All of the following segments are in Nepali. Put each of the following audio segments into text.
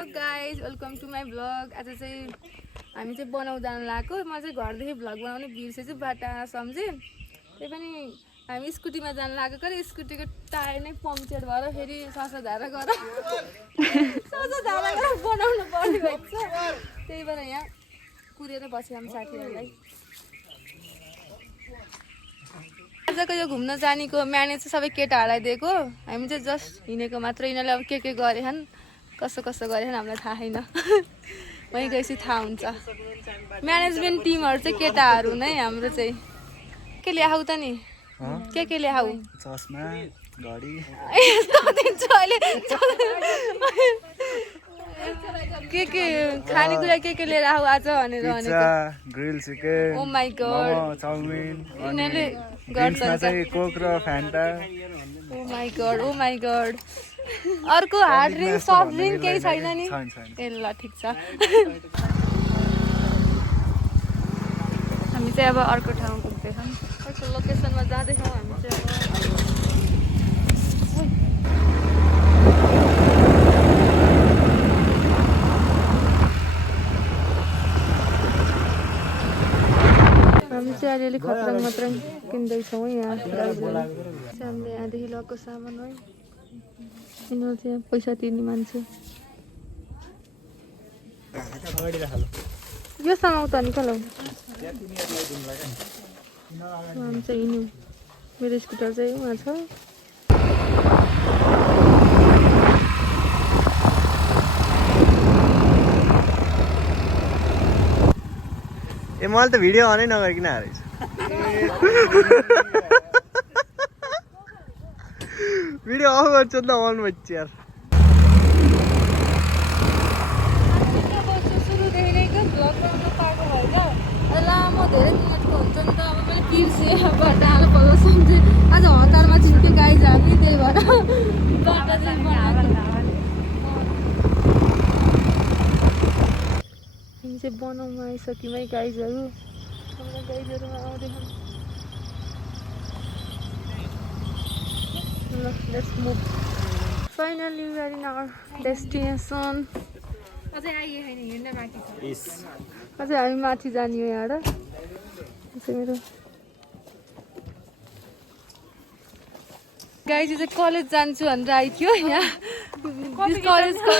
Guys welcome to my vlog. आज चाहिँ हामी चाहिँ बनाउन जानु लागेको। म चाहिँ घरदेखि भ्लग बनाउने बिर्सेछु बाटा सम्झेँ। त्यही पनि हामी स्कुटीमा जानु लागेको र स्कुटीको टायर नै पङ्क्चर भएर फेरि ससाधारा गरेर बनाउनु पर्ने भएको छ। त्यही भएर यहाँ कुरेर बस्यो हामी साथीहरूलाई। आजको यो घुम्न जानेको म्यानेज चाहिँ सबै केटाहरूलाई दिएको। हामी चाहिँ जस्ट हिँडेको मात्र। यिनीहरूले अब के गरेछन् कसो गरेछन् हामीलाई थाहा छैन। वहीँ गएपछि थाहा हुन्छ। म्यानेजमेन्ट टिमहरू चाहिँ केटाहरू नै हाम्रो चाहिँ। के ल्याऊ त नि के ल्याऊ चस्मा घडी अहिले के खानेकुरा के लिएर आऊ आज भनेर भनेको। Grill chicken oh my god chowmein यिनीहरूले गर्छन् चाहिँ कोक र फ्यान्टा। ओ माई गॉड अर्को हार्ड ड्रिङ्क सफ्ट ड्रिङ्क केही छैन नि? ए ल ठिक छ। हामी चाहिँ अब अर्को ठाउँ पुग्दैछौँ। अर्को लोकेसनमा जाँदैछौँ हामी चाहिँ हामी चाहिँ अलिअलि खत्रङ मत्रङ किन्दैछौँ यहाँ। हामीले यहाँदेखि लगेको सामान है। यिनीहरू चाहिँ पैसा तिर्ने मान्छे। यो समाउ त नि कल हामी चाहिँ हिँड्यौँ। मेरो स्कुटर चाहिँ उहाँ छ। ए मैले त भिडियो अनै नगरिकन हारेछ। भिडियो अफ गर्छ नि त अन भन्छ यार। सुरुदेखि नै क्या भ्लग बनाउनु पाएको होइन। लामो धेरै मिनटको हुन्छ नि त। अब मैले बिर्सेँ डाँडो पल्लो सम्झेँ। आज हतारमा छिन्थ्यो गाई झार्ने त्यही भएर बाटा चाहिँ हामी चाहिँ बनाउनु आइसक्यौँ है गाइजहरू। हाम्रो गाइजहरू आउँदैछन्। Let's move. Finally we are in our destination. अझै आइए छैन, हिँड्न बाँकी छ। अझै हामी माथि जाने हो यहाँबाट। मेरो गाइज चाहिँ कलेज जान्छु भनेर आइथ्यो यहाँ। कलेजको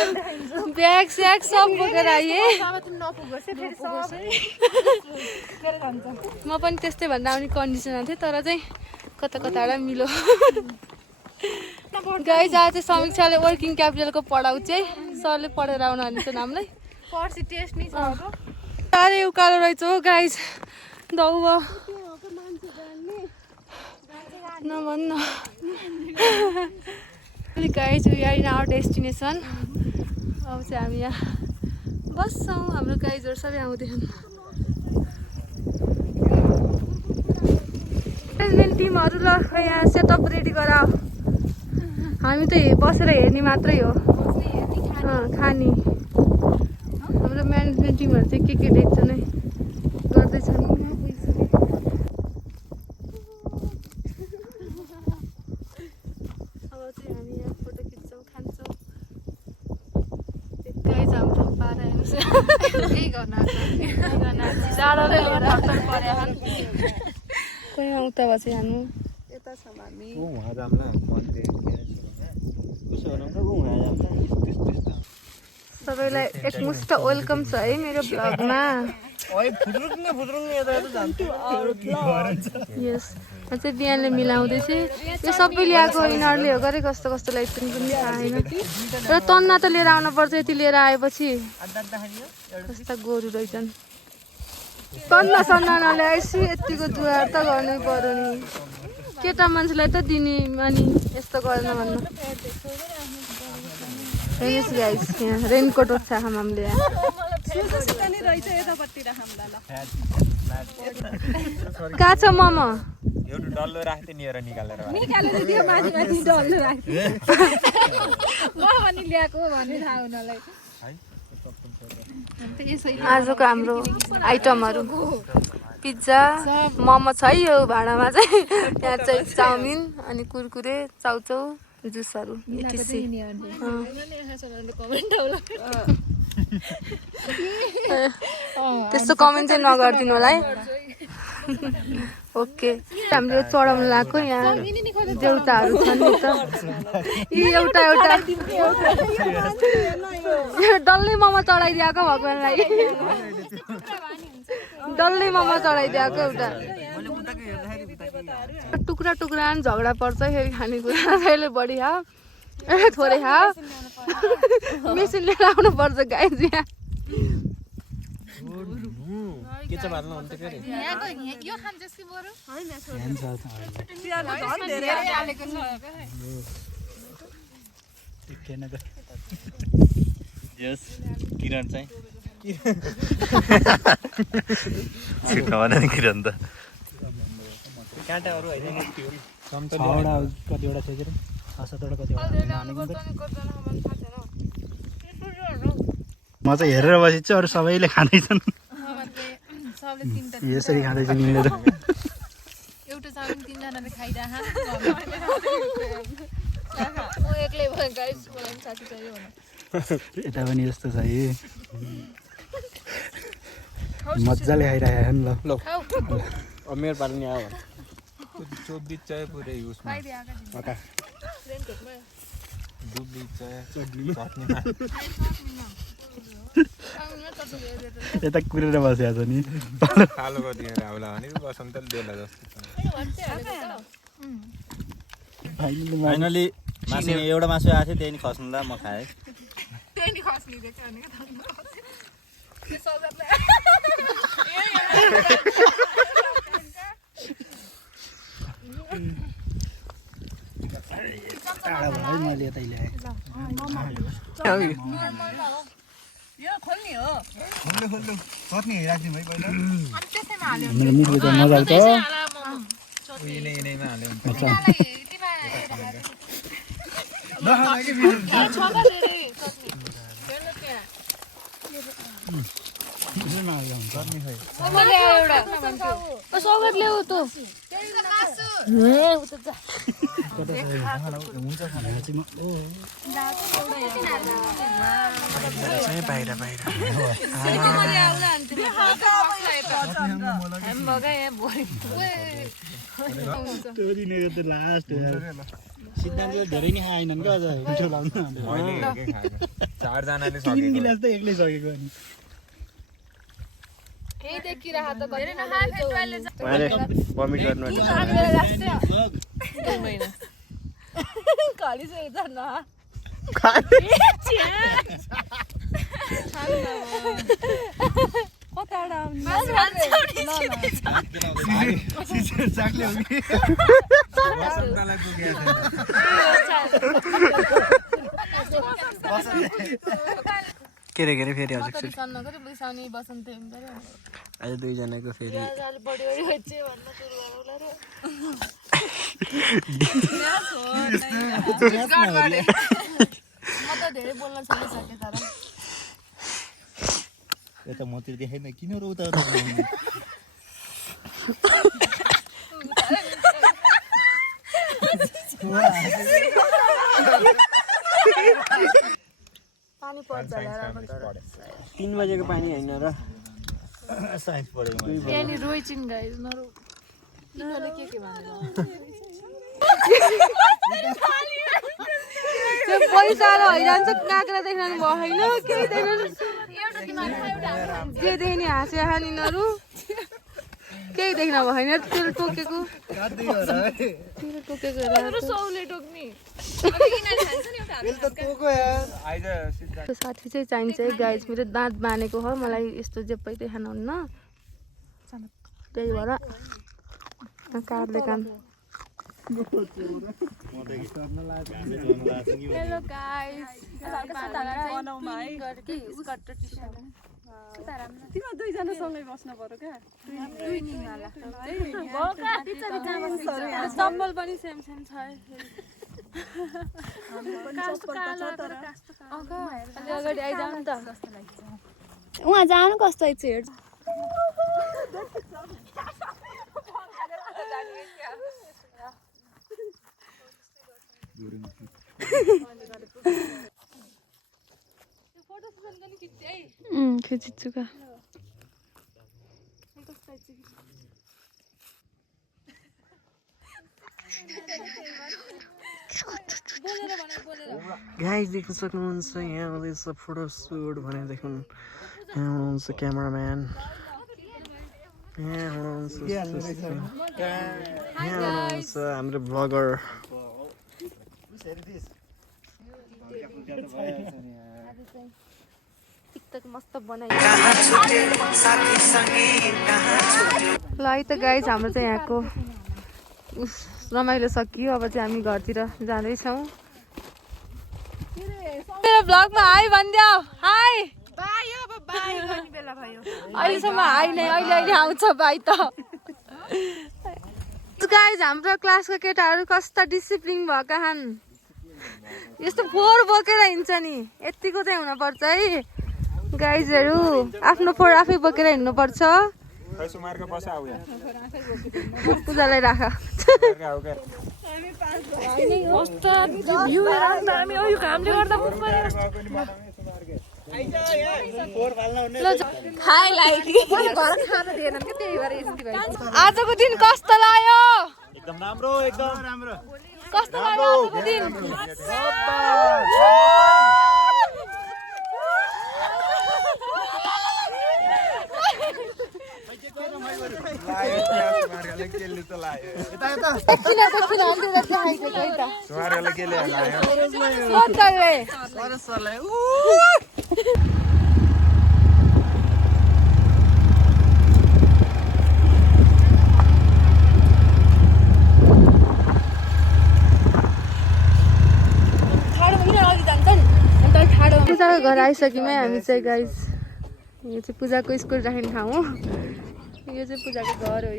ब्याग स्याग सब बोकेर आएँ। म पनि त्यस्तै भनेर आउने कन्डिसनमा थिएँ तर चाहिँ कता मिलो। गाइज आज चाहिँ समीक्षाले वर्किङ क्यापिटलको पढाउ चाहिँ सरले पढेर आउनु भनेको छ हामीलाई। पर्सि टेस्ट नै छ। साह्रै उकालो रहेछ हो गाइज। दौब नभन्न। Guys we are in our destination. अब चाहिँ हामी यहाँ बस्छौँ। हाम्रो गाइजहरू सबै आउँदैछन्। म्यानेजमेन्ट टिमहरू ल यहाँ सेटअप रेडी गराऊ। हामी त बसेर हेर्ने मात्रै हो। खाने हाम्रो म्यानेजमेन्ट टिमहरू चाहिँ के देख्छन् है गर्दैछन्। अब चाहिँ हामी यहाँ फोटो खिच्छौँ खान्छौँ। गाइज हाम्रो पारा हेर्नुहोस्। केही गर्न जाडोले कोही आउँदा भए चाहिँ हान्नु। यता छौँ हामी। सबैलाई एकमुष्ट वेलकम छ है मेरो भ्लगमा। यस म चाहिँ बिहानले मिलाउँदैछ। यो सबै ल्याएको यिनीहरूले हो गरे कस्तो ल्याइदिनु पनि थाहा छैन। र तन्ना त लिएर आउनु पर्छ। यति लिएर आएपछि कस्ता गोरु रहेछन्। तन्ना सन्ना नल्याएपछि यतिको दुवार त गर्नै पर्यो नि। केटा मान्छेलाई त दिने अनि यस्तो गर्न भन्नु। हेर्नुहोस् गाइस यहाँ रेनकोट ओछ्या हामीले यहाँ। कहाँ छ मम? डल्लो राख्थे नि निकालेर दियो माथि डल्लो राख्थे। म पनि ल्याएको भन्ने थाहा हुनलाई। आजको हाम्रो आइटमहरू पिज्जा मोमो छ है यो भाँडामा चाहिँ। यहाँ चाहिँ चाउमिन अनि कुरकुरे चाउचाउ जुसहरू etc त्यस्तो कमेन्ट चाहिँ नगरिदिनु होला है ओके हामीले चढाउन लगाएको यहाँ देउताहरू छन् नि त यी एउटा एउटा डल्लै मोमो चढाइदिएको भगवान्लाई डल्लै मोमो चढाइदिएको एउटा टुक्रा टुक्रा झगडा पर्छ फेरि खानेकुरा कहिले बढी खाऊ थोरै खाऊ मेसिन लिएर आउनु पर्छ गाइस यहाँ के चाहिँ भन्नु हुन्छ के यो खान्छस् कि बरु यस किरण चाहिँ छिटो भन नि किरण त काँटाहरू होइन छवटा कतिवटा थियो के अरे 6-7वटा कतिवटा म चाहिँ हेरेर बसेको छु अरू सबैले खाँदैछन् यसरी खाँदैछु नि मेरो एउटा चाउमिन तीनजनाले खाइरह म एक्लै भयो गाइस मलाई पनि साथी चाहियो भने यता पनि यस्तो छ है मजाले खाइरहेको नि ल अब मेरो पालो नि आयो चोबित चाहिँ पुरै उसमा दुबी चाहिँ चट्नीमा यता कुरेर बसेको छ नि कालो गरिदिएर आउला भने बसन्तले बेला जस्तो फाइनली मासु एउटा मासु आएको थियो त्यही नि खस्नु म खाएँ टाढा भयो मैले यतै ल्याएँ मेरो मुखले त मजा आउँछ यिनैमा हाल्यो सौगात ल्याऊ त बाहिर बाहिर लास्ट सिद्धान्तले धेरै नै खाएनन् क्या अझ मिठो लाग्नु मैले एकै खाएको चारजनाले 3 सकेको गिलास त एक्लै सकेको अनि भमिट गर्नु बसन्तलाई पुगेको के रे फेरि हजुर बसन्त आज दुईजनाको फेरि यता मतिर देखाइन किन र उता पानी पर्छ 3 बजेको पानी होइन र साइन्स पढेको त्यहाँनिर रोइचिन् गाइस नरो तिनीहरूले के भनेर त्यो पैसा र हैरान चाहिँ काँक्रा देख्नु भएन केही देख्नु जे देख्ने हाँस्या खान यिनीहरू केही देख्न भएन तेरो टोकेको साथी चाहिँ चाहिन्छ है गाइस मेरो दाँत बानेको हो मलाई यस्तो जेप्पै देखाउनुहुन्न त्यही भएर काट्दै काम हेलो गाइस तिम्रो दुईजना सँगै बस्नु पर्यो क्या चप्पल पनि सेम सेम छ अगाडि आइजाऊ नि त उहाँ जानु कस्तो छ हेर्छ खिचिछु का गाइस देख्न सक्नुहुन्छ यहाँ हुँदैछ फोटो सुट भनेर देखुन यहाँ हुनुहुन्छ क्यामेराम्यान यहाँ हुनुहुन्छ हाम्रो ब्लगर टिकटक मस्त बनायो ल है त गाइज हाम्रो चाहिँ यहाँको रमाइलो सकियो अब चाहिँ हामी घरतिर जाँदैछौँ मेरो भ्लगमा हाई भनिदेऊ हाई अहिलेसम्म हाई नै अहिले आउँछ भाइ त गाइज हाम्रो क्लासको केटाहरू कस्ता डिसिप्लिन भएका छन् यस्तो फोहोर बोकेर हिँड्छ नि यतिको चाहिँ हुनुपर्छ है गाइजहरू आफ्नो फोहोर आफै बोकेर हिँड्नुपर्छ पूजालाई राख आजको दिन कस्तो लाग्यो एकदम राम्रो कस्तो लाग्यो आजको दिन पूजाको घर आइसक्यौँ है हामी चाहिँ गाइज यो चाहिँ पूजाको स्कुल राख्ने ठाउँ हो यो चाहिँ पूजाको घर हो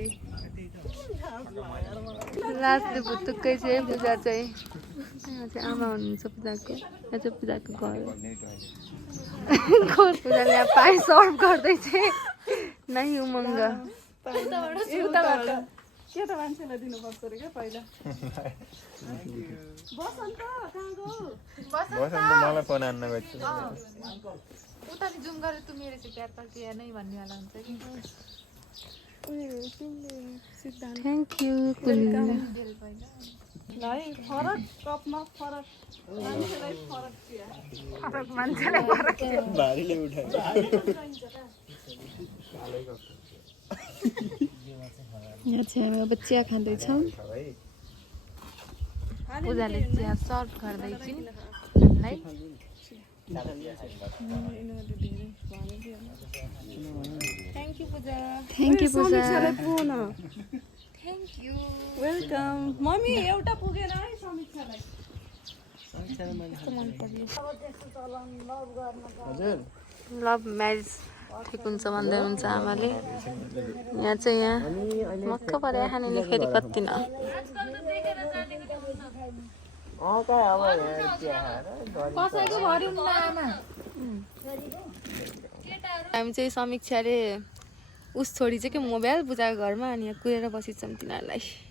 लास्टले भुत्तुकै चाहिँ पूजा चाहिँ यहाँ चाहिँ आमा हुनुहुन्छ पूजाको यहाँ चाहिँ पूजाको घर हो पूजाले यहाँ पाए सर्भ गर्दै चाहिँ नै उमङ्ग केटा मान्छेलाई दिनुपर्छ अरे क्या पहिला मलाई फोन हान्न गएको उता नि जुम गरेर तँ मेरो चाहिँ प्यार पार्टी नै भन्नेवाला हुन्छ कि थ्याङ्क यू फरक कपमा फरक मान्छेलाई फरक भारीले उठायो यहाँ चाहिँ हामी अब चिया खाँदैछौँ पूजाले चिया सर्भ गर्दैछु हामीलाई thank you Puja thank you welcome mummy एउटा पुगेन है समीक्षालाई लभ म्यारेज ठिक हुन्छ भन्दै हुन्छ आमाले यहाँ चाहिँ यहाँ मक्क परे खानेले फेरि कति न हामी चाहिँ समीक्षाले उस छोडी चाहिँ के मोबाइल पूजाको घरमा अनि यहाँ कुरेर बसिन्छौँ तिनीहरूलाई